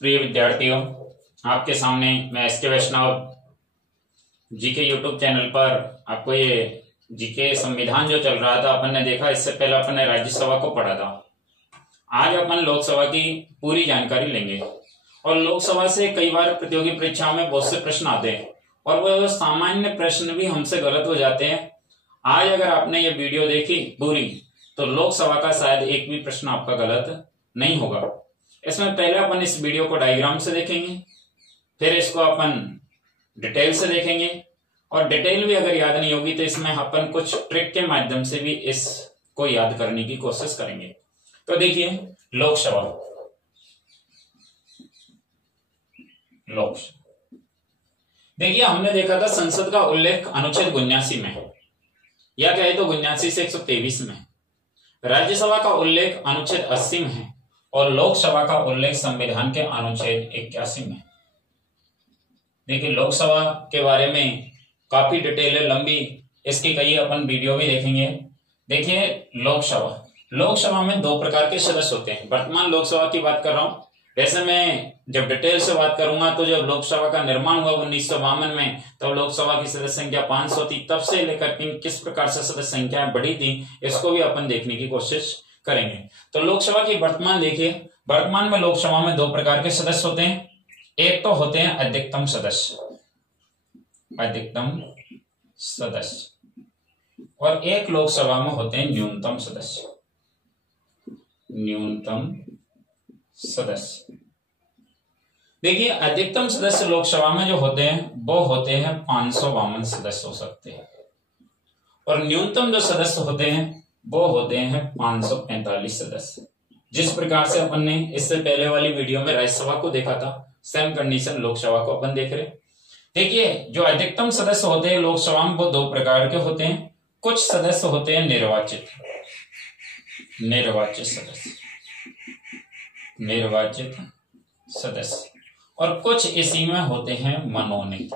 प्रिय विद्यार्थियों, आपके सामने मैं एस के वैष्णव जीके यूट्यूब चैनल पर आपको ये जीके संविधान जो चल रहा था अपन ने देखा। इससे पहले अपन ने राज्यसभा को पढ़ा था। आज अपन लोकसभा की पूरी जानकारी लेंगे। और लोकसभा से कई बार प्रतियोगी परीक्षाओं में बहुत से प्रश्न आते हैं और वो सामान्य प्रश्न भी हमसे गलत हो जाते हैं। आज अगर आपने ये वीडियो देखी पूरी तो लोकसभा का शायद एक भी प्रश्न आपका गलत नहीं होगा। इसमें पहले अपन इस वीडियो को डायग्राम से देखेंगे, फिर इसको अपन डिटेल से देखेंगे और डिटेल भी अगर याद नहीं होगी तो इसमें अपन कुछ ट्रिक के माध्यम से भी इसको याद करने की कोशिश करेंगे। तो देखिए, लोकसभा देखिए, हमने देखा था संसद का उल्लेख अनुच्छेद 79 में या कहे तो 79 से 123 में। राज्यसभा का उल्लेख अनुच्छेद 80 में है और लोकसभा का उल्लेख संविधान के अनुच्छेद 81 में। देखिए, लोकसभा के बारे में काफी डिटेल है, लंबी, इसकी कई अपन वीडियो भी देखेंगे। देखिए, लोकसभा में दो प्रकार के सदस्य होते हैं। वर्तमान लोकसभा की बात कर रहा हूं। वैसे मैं जब डिटेल से बात करूंगा तो जब लोकसभा का निर्माण हुआ 1952 में, तब लोकसभा की सदस्य संख्या 500 थी। तब से लेकर किस प्रकार से सदस्य संख्या बढ़ी थी, इसको भी अपन देखने की कोशिश करेंगे। तो लोकसभा की वर्तमान देखिए, वर्तमान में लोकसभा में दो प्रकार के सदस्य होते हैं। एक तो होते हैं अधिकतम सदस्य, और एक लोकसभा में होते हैं न्यूनतम सदस्य। देखिए, अधिकतम सदस्य लोकसभा में जो होते हैं वो होते हैं 552 सदस्य हो सकते हैं, और न्यूनतम जो सदस्य होते हैं वो होते हैं 545 सदस्य। जिस प्रकार से अपन ने इससे पहले वाली वीडियो में राज्यसभा को देखा था, सेम कंडीशन लोकसभा को अपन देख रहे। देखिए, जो अधिकतम सदस्य होते हैं लोकसभा में वो दो प्रकार के होते हैं। कुछ सदस्य होते हैं निर्वाचित सदस्य, और कुछ इसी में होते हैं मनोनीत।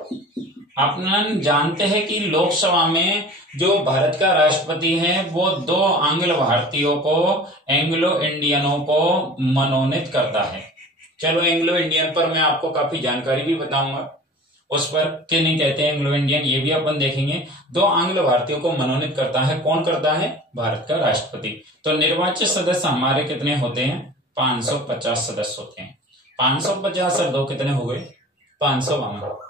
अपन जानते हैं कि लोकसभा में जो भारत का राष्ट्रपति है वो दो आंग्ल भारतीयों को, एंग्लो इंडियनों को मनोनीत करता है। चलो, एंग्लो इंडियन पर मैं आपको काफी जानकारी भी बताऊंगा, उस पर क्या नहीं कहते हैं एंग्लो इंडियन, ये भी अपन देखेंगे। दो आंग्ल भारतीयों को मनोनीत करता है। कौन करता है? भारत का राष्ट्रपति। तो निर्वाचित सदस्य हमारे कितने होते हैं? 550 सदस्य होते हैं। 550 और दो कितने हो गए? 552।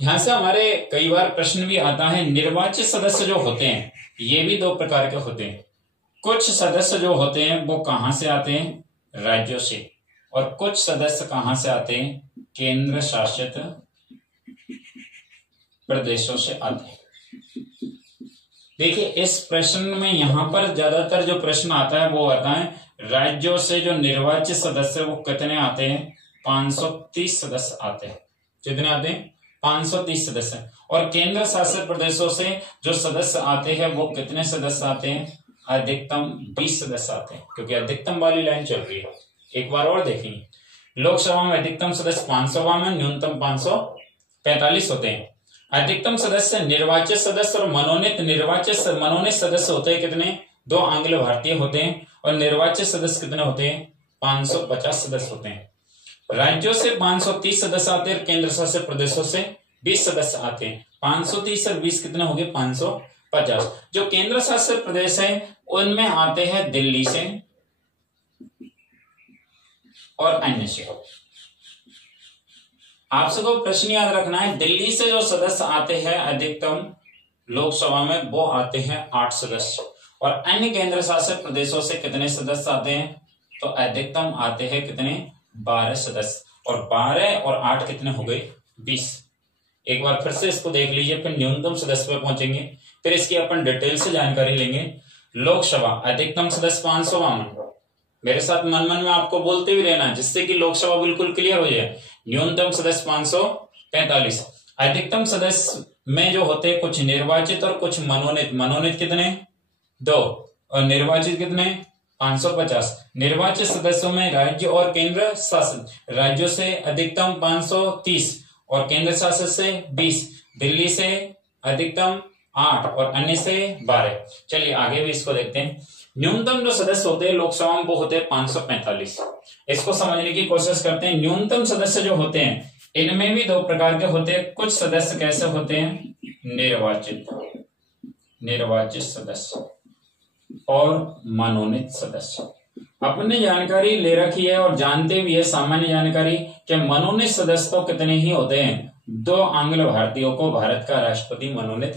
यहां से हमारे कई बार प्रश्न भी आता है। निर्वाचित सदस्य जो होते हैं ये भी दो प्रकार के होते हैं। कुछ सदस्य जो होते हैं वो कहां से आते हैं? राज्यों से। और कुछ सदस्य कहां से आते हैं? केंद्र शासित प्रदेशों से आते हैं। देखिए, इस प्रश्न में यहां पर ज्यादातर जो प्रश्न आता है वो आता है राज्यों से जो निर्वाचित सदस्य वो कितने आते हैं? 530 सदस्य आते हैं। कितने आते हैं? 530 सदस्य। और केंद्र शासित प्रदेशों से जो सदस्य आते हैं वो कितने सदस्य आते हैं? अधिकतम 20 सदस्य आते हैं, क्योंकि अधिकतम वाली लाइन चल रही है। एक बार और देखेंगे, लोकसभा में अधिकतम सदस्य 552, न्यूनतम 545 होते हैं। अधिकतम सदस्य निर्वाचित सदस्य और मनोनीत सदस्य होते हैं कितने? दो आंग्ल भारतीय होते हैं। और निर्वाचित सदस्य कितने होते हैं? 550 सदस्य होते हैं। राज्यों से 530 सदस्य आते हैं, केंद्र शासित प्रदेशों से 20 सदस्य आते हैं। 530 और 20 कितने हो गए? 550। जो केंद्र शासित प्रदेश है उनमें आते हैं दिल्ली से और अन्य से। आप सबको प्रश्न याद रखना है, दिल्ली से जो सदस्य आते हैं अधिकतम लोकसभा में वो आते हैं 8 सदस्य, और अन्य केंद्र शासित प्रदेशों से कितने सदस्य आते हैं? तो अधिकतम आते हैं कितने? 12 सदस्य। और 12 और 8 कितने हो गए? 20। एक बार फिर से इसको देख लीजिए, फिर न्यूनतम सदस्य पर पहुंचेंगे, फिर इसकी अपन डिटेल से जानकारी लेंगे। लोकसभा अधिकतम सदस्य 552। मेरे साथ मन में आपको बोलते भी रहना जिससे कि लोकसभा बिल्कुल क्लियर हो जाए। न्यूनतम सदस्य 545। अधिकतम सदस्य में जो होते हैं कुछ निर्वाचित और कुछ मनोनीत। मनोनीत कितने? 2, और निर्वाचित कितने? 550। निर्वाचित सदस्यों में राज्य और केंद्र शासित। राज्यों से अधिकतम 530 और केंद्र शासित से 20। दिल्ली से अधिकतम 8 और अन्य से 12। चलिए आगे भी इसको देखते हैं। न्यूनतम जो सदस्य होते हैं लोकसभा में वो होते हैं 545। इसको समझने की कोशिश करते हैं। न्यूनतम सदस्य जो होते हैं इनमें भी दो प्रकार के होते हैं। कुछ सदस्य कैसे होते हैं, निर्वाचित सदस्य और मनोनीत सदस्य। अपने जानकारी ले रखी है और जानते भी है सामान्य जानकारी कि मनोनीत सदस्य तो कितने ही होते हैं, 2 आंग्ल भारतीयों को भारत का राष्ट्रपति मनोनीत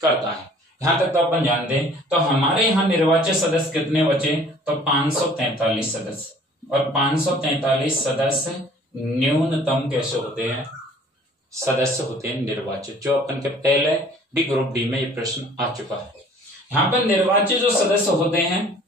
करता है। यहां तक तो अपन जानते हैं। तो हमारे यहाँ निर्वाचित सदस्य कितने बचे, तो 543 सदस्य, और 543 सदस्य न्यूनतम कैसे होते हैं, सदस्य होते हैं निर्वाचित, जो अपन के पहले भी ग्रुप डी में ये प्रश्न आ चुका है। यहाँ पर निर्वाचित जो सदस्य होते हैं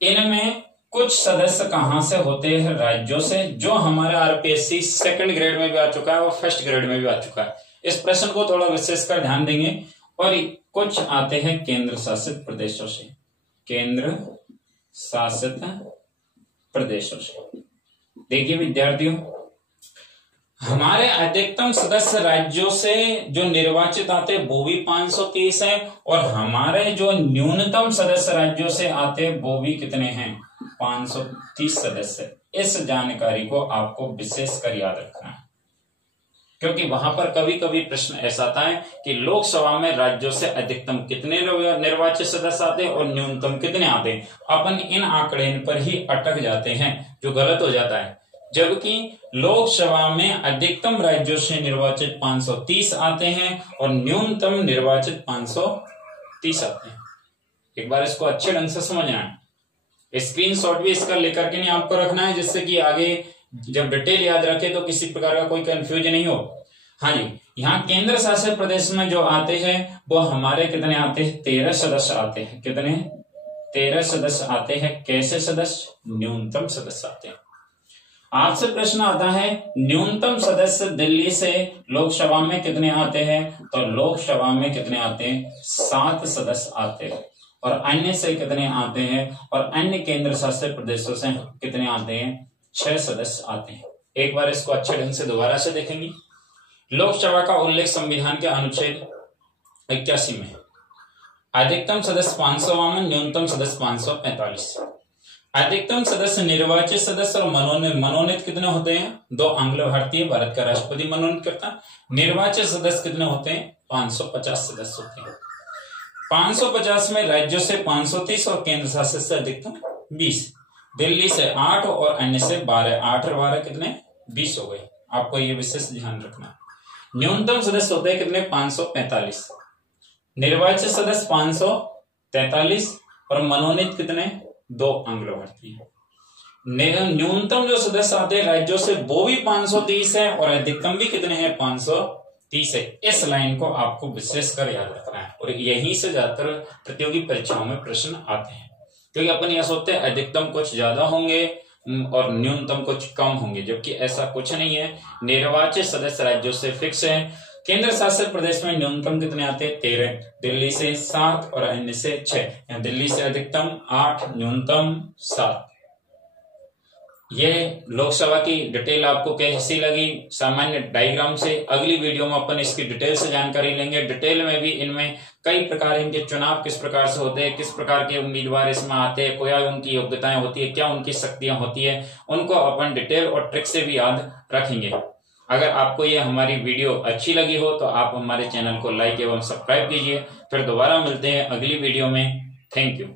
इनमें कुछ सदस्य कहां से होते हैं, राज्यों से, जो हमारा आरपीएससी सेकंड ग्रेड में भी आ चुका है और फर्स्ट ग्रेड में भी आ चुका है। इस प्रश्न को थोड़ा विशेष कर ध्यान देंगे। और कुछ आते हैं केंद्र शासित प्रदेशों से, केंद्र शासित प्रदेशों से। देखिए विद्यार्थियों, हमारे अधिकतम सदस्य राज्यों से जो निर्वाचित आते हैं वो भी 530 है, और हमारे जो न्यूनतम सदस्य राज्यों से आते हैं वो भी कितने हैं, 530 सदस्य। इस जानकारी को आपको विशेष कर याद रखना है, क्योंकि वहां पर कभी कभी प्रश्न ऐसा आता है कि लोकसभा में राज्यों से अधिकतम कितने निर्वाचित सदस्य आते हैं और न्यूनतम कितने आते हैं। अपन इन आंकड़े पर ही अटक जाते हैं, जो गलत हो जाता है। जबकि लोकसभा में अधिकतम राज्यों से निर्वाचित 530 आते हैं और न्यूनतम निर्वाचित 530 आते हैं। एक बार इसको अच्छे ढंग से समझना है। स्क्रीनशॉट भी इसका लेकर के नहीं आपको रखना है, जिससे कि आगे जब डिटेल याद रखे तो किसी प्रकार का कोई कंफ्यूजन नहीं हो। हाँ जी, यहाँ केंद्र शासित प्रदेश में जो आते हैं वो हमारे कितने आते हैं, 13 सदस्य आते हैं। कितने, 13 सदस्य आते हैं। कैसे सदस्य, न्यूनतम सदस्य आते हैं। आपसे प्रश्न आता है न्यूनतम सदस्य दिल्ली से लोकसभा में कितने आते हैं, तो लोकसभा में कितने आते हैं, 7 सदस्य आते हैं। और अन्य से कितने आते हैं, और अन्य केंद्र शासित प्रदेशों से कितने आते हैं, 6 सदस्य आते हैं। एक बार इसको अच्छे ढंग से दोबारा से देखेंगे। लोकसभा का उल्लेख संविधान के अनुच्छेद 81 में, अधिकतम सदस्य 552, न्यूनतम सदस्य 545। अधिकतम सदस्य निर्वाचित सदस्य और मनोनीत कितने होते हैं, 2 आंग्ल भारतीय, भारत का राष्ट्रपति मनोनीत करता है। निर्वाचित सदस्य कितने होते हैं, 550 सदस्य होते हैं। 550 में राज्यों से 530 और केंद्र शासित से अधिकतम 20। दिल्ली से 8 और अन्य से 12, 8 और 12 कितने, 20 हो गए। आपको ये विशेष ध्यान रखना। न्यूनतम सदस्य होते हैं कितने, 545। निर्वाचित सदस्य 543 और मनोनीत कितने, 2 आंग्ल भारतीय। न्यूनतम जो सदस्य आते हैं राज्यों से वो भी 530 है और अधिकतम भी कितने हैं, 530 है। इस लाइन को आपको विशेष कर याद रखना है, और यहीं से ज्यादातर प्रतियोगी परीक्षाओं में प्रश्न आते हैं। क्योंकि अपन यह सोचते हैं अधिकतम कुछ ज्यादा होंगे और न्यूनतम कुछ कम होंगे, जबकि ऐसा कुछ नहीं है। निर्वाचित सदस्य राज्यों से फिक्स है। केंद्र शासित प्रदेश में न्यूनतम कितने आते हैं, 13, दिल्ली से 7 और अन्य से 6। दिल्ली से अधिकतम 8, न्यूनतम 7। ये लोकसभा की डिटेल आपको कैसी लगी सामान्य डायग्राम से, अगली वीडियो में अपन इसकी डिटेल से जानकारी लेंगे। डिटेल में भी इनमें कई प्रकार इनके चुनाव किस प्रकार से होते हैं, किस प्रकार के उम्मीदवार इसमें आते हैं, क्या उनकी योग्यताएं होती है, क्या उनकी शक्तियां होती है, उनको अपन डिटेल और ट्रिक से भी याद रखेंगे। अगर आपको ये हमारी वीडियो अच्छी लगी हो तो आप हमारे चैनल को लाइक एवं सब्सक्राइब कीजिए। फिर दोबारा मिलते हैं अगली वीडियो में। Thank you.